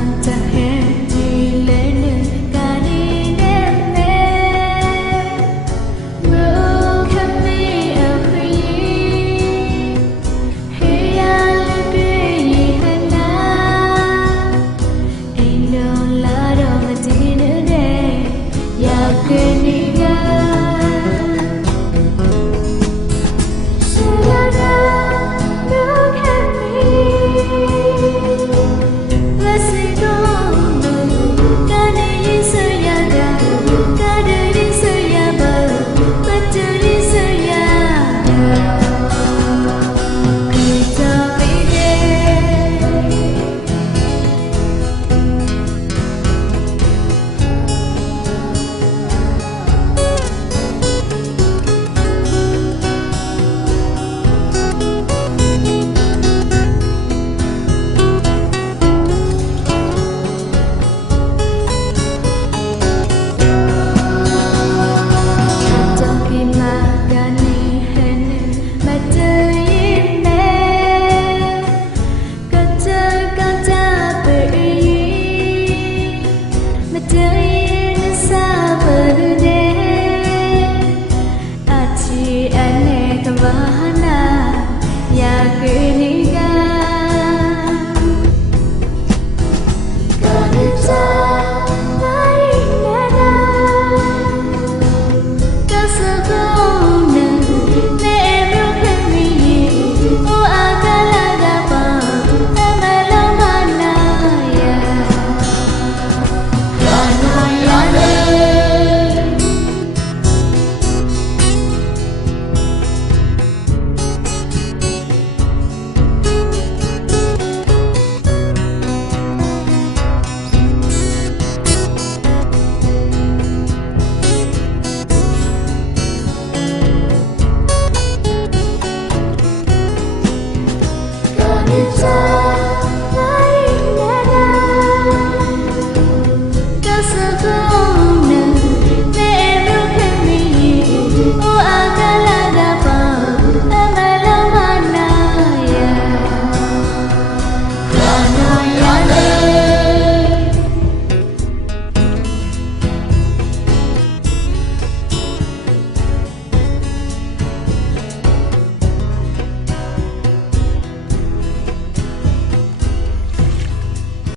to hear.